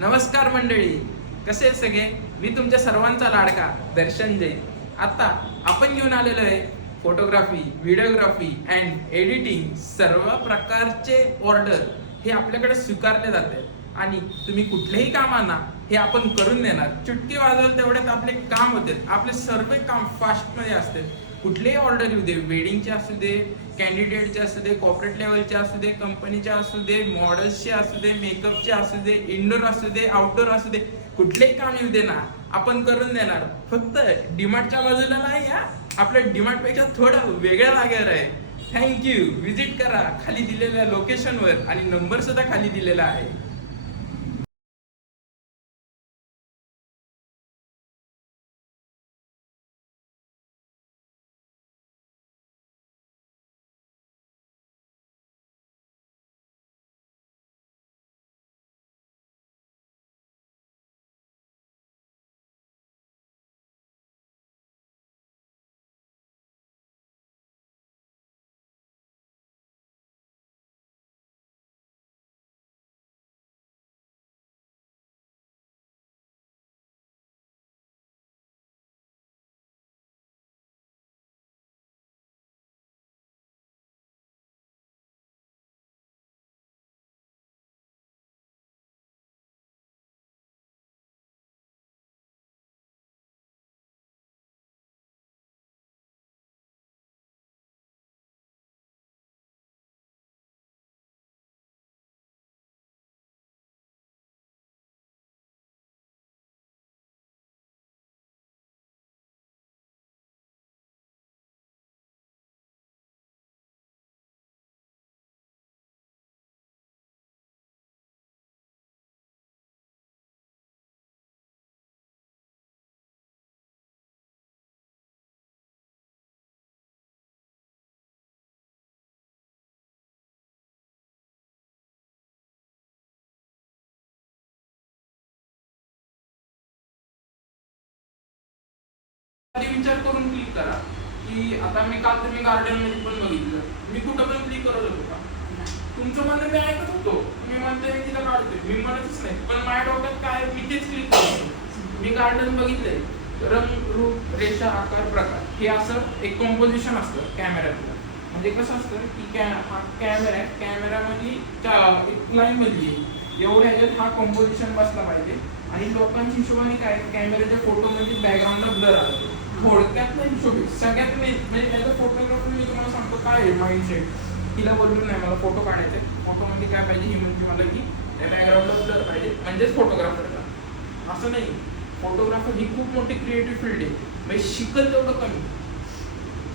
नमस्कार मंडळी, कसे आहेत सगळे? मी तुमच्या सर्वांचा लाडका दर्शन जैन. आता आपण घेऊन आलेलो आहे फोटोग्राफी, व्हिडिओग्राफी अँड एडिटिंग सर्व प्रकारचे ऑर्डर हे आपल्याकडे स्वीकारले जाते आणि तुम्ही कुठल्याही कामांना हे आपण करून देणार. चुटकी वाजवल तेवढ्यात आपले काम होते. आपले सर्व काम फास्टमध्ये असते. कुठलेही ऑर्डर येऊ दे, वेडिंगचे असू दे, कॅन्डिडेटचे असू दे, कॉर्पोरेट लेवलचे असू दे, कंपनीचे असू दे, मॉडेल्सचे असू दे, मेकअपचे असू दे, इंडोर असू दे, आउटडोर असू दे, कुठलेही काम येऊ दे ना, आपण करून देणार. फक्त डीमार्टच्या बाजूला नाही, आपल्या डीमार्टपेक्षा थोडं वेगळ्या जागेवर आहे. थँक्यू. विजिट करा खाली दिलेल्या लोकेशनवर आणि नंबर सुद्धा खाली दिलेला आहे. विचार करून क्लिक करा की आता मी काल तुम्ही गार्डन मध्ये पण बघितलं, मी कुठं पण क्लिक करत होतो का? तुमचं म्हणणं मी ऐकत होतो, मी म्हणतोय तिला काढतोय, मी म्हणतच नाही. पण माझ्या डोक्यात काय, मी तेच क्लिक करतो. मी गार्डन बघितलंय, रंग, रूप, रेषा, आकार, प्रकार हे असं एक कंपोजिशन असतं कॅमेऱ्यातलं. म्हणजे कसं असतं की हा कॅमेरा आहे, कॅमेरामध्ये एक लाईन मधली एवढ्या ह्याच्यात हा कंपोजिशन बसला पाहिजे आणि लोकांच्या हिशोबाने काय कॅमेऱ्याच्या फोटोमध्ये बॅकग्राऊंडला ब्लर आला. थोडक्यात हिशोब सगळ्यात म्हणजे ॲज अ फोटोग्राफर मी तुम्हाला सांगतो काय आहे माइंडसेट. तिला बोलून नाही मला फोटो काढायचे, फोटोमध्ये काय पाहिजे ही म्हणते मला की बॅकग्राऊंडला ब्लर पाहिजे म्हणजेच फोटोग्राफर का. असं नाही, फोटोग्राफर ही खूप मोठी क्रिएटिव्ह फील्ड आहे. म्हणजे शिकल तेवढं कमी,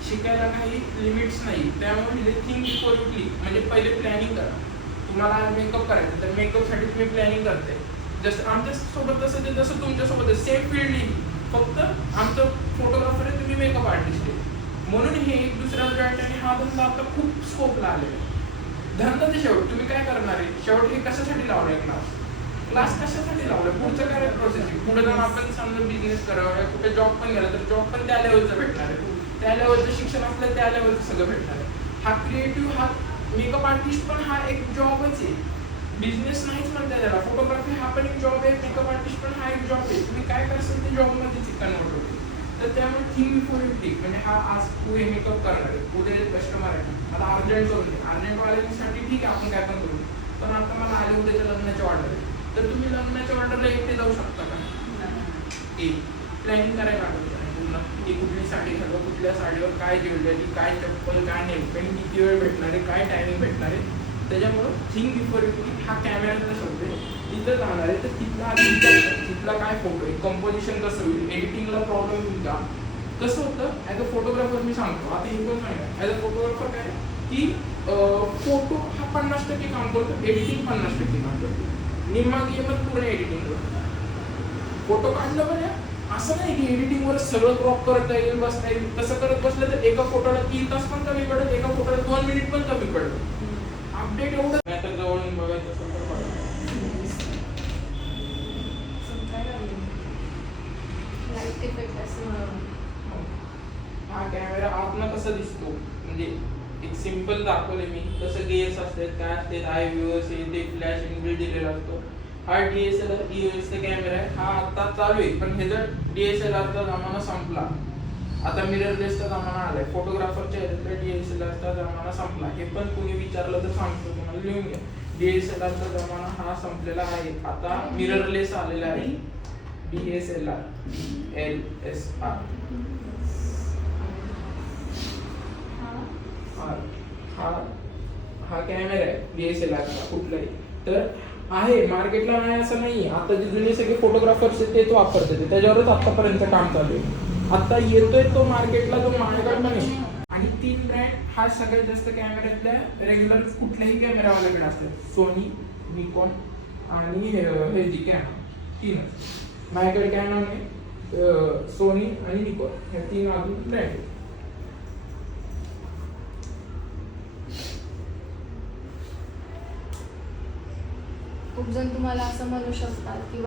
शिकायला काही लिमिट्स नाही. त्यामुळे थिंक बिफोर यू क्लिक, म्हणजे पहिले प्लॅनिंग करा. तुम्हाला मेकअप करायचं तर मेकअपसाठी तुम्ही प्लॅनिंग करते. जसं आमच्या सोबत तसं ते जसं तुमच्यासोबत सेम फील्ड नाही, फक्त आमचं फोटोग्राफर आहे, तुम्ही मेकअप आर्टिस्ट आहे. म्हणून हे एक दुसऱ्याला जॉईंट आणि हा धंदा आता खूप स्कोपला आलेला आहे. धंदा शेवट तुम्ही काय करणार आहे, शेवट हे कशासाठी लावलंय क्लास कशासाठी लावलाय, पुढचं काय प्रोसेस आहे. पुढे जाऊन आपण समजा बिझनेस करावा, कुठे जॉब पण गेला तर जॉब पण त्या लेवलचं भेटणार आहे, त्या लेवलचं शिक्षण आपल्याला त्या लेवलचं सगळं भेटणार आहे. हा क्रिएटिव्ह, हा मेकअप आर्टिस्ट पण हा एक जॉबच आहे, बिझनेस नाहीच म्हणता त्याला. फोटोग्राफी हा पण एक जॉब आहे, मेकअप आर्टिस्ट पण हा एक जॉब आहे. तुम्ही काय करसाल ते जॉबमध्येच कन्वर्ट होते. तर त्यामुळे थिंक बिफोर यू क्लिक. म्हणजे हा आज तू हे मेकअप करणार आहे, उद्या कस्टमर आहे, आता अर्जंट करून दे. अर्जंट वाल्यासाठी ठीक आहे आपण काय पण करू, पण आता मला आले उद्याच्या लग्नाचे ऑर्डर आहे, तर तुम्ही लग्नाच्या ऑर्डरला एकटे जाऊ शकता का? प्लॅनिंग करायला लागतं पूर्ण की कुठली साडी घालवा, कुठल्या साडीवर काय ज्वेलरी, काय चप्पल, काय नेलपेंट, किती वेळ भेटणार आहे, काय टायमिंग भेटणार आहे. त्याच्यामुळं थिंक बिफोर यू क्लिक हा कॅमेऱ्याचा शब्द आहे. तिथं जाणार आहे तर तिथला तिथला काय फोटो आहे, कंपोजिशन कसं होईल, एडिटिंगला प्रॉब्लेम होईल का, कसं होतं. ॲज अ फोटोग्राफर मी सांगतो, आता हे पण सांगा ॲज अ फोटोग्राफर काय की फोटो हा 50% काम करतो, एडिटिंग 50% काम करतो. निम्मा गेमच पूर्ण एडिटिंगवर. फोटो काढलं पण असं नाही की एडिटिंगवर सगळं क्रॉप करता येईल, बसता येईल. तसं करत बसलं तर एका फोटोला 3 तास पण कमी पडत, एका फोटोला 2 मिनिट पण कमी पडत. अपडेट एवढं नाही तर जवळून बघायचं असेल तर हा कॅमेरा आतनं कसं दिसतो, म्हणजे एक सिम्पल दाखवले मी कसं गेअर्स असतात, काय असते, आय व्ह्यूअर्स हे ते फ्लॅश इनबिल्ट दिलेला असतो. हा DSLR EOS चा कॅमेरा आहे. हा आता चालू आहे, पण ह्याचा DSLR चा जमाना संपला. आता मिररलेसचा जमाना आलाय. फोटोग्राफरच्या ह्याच्यातला DSLR चा जमाना संपला. हे पण कुणी विचारलं तर सांगतो तुम्हाला, लिहून घ्या. DSLR चा जमाना हा संपलेला आहे. आता मिररलेस आलेला आहे. DSLR LSR हा कॅमेरा आहे DSLR चा कुठलाही. तर आहे मार्केटला, नाही असं नाही. आता जे जुने सगळे फोटोग्राफर्स आहेत तेच वापरतात, त्याच्यावरच आतापर्यंत काम चालू आहे. आता येतोय तो मार्केटला, तो माझ्याकडे पण आहे. आणि 3 ब्रँड हा सगळ्यात जास्त कॅमेऱ्यातल्या रेग्युलर कुठल्याही कॅमेरावाल्याकडे असतात. सोनी, निकॉन आणि हे जी कॅनॉन, 3च. माझ्याकडे कॅनॉन आहे, सोनी आणि निकॉन, ह्या 3 अजून ब्रँड आहेत. खूप जण तुम्हाला असं म्हणू शकतात की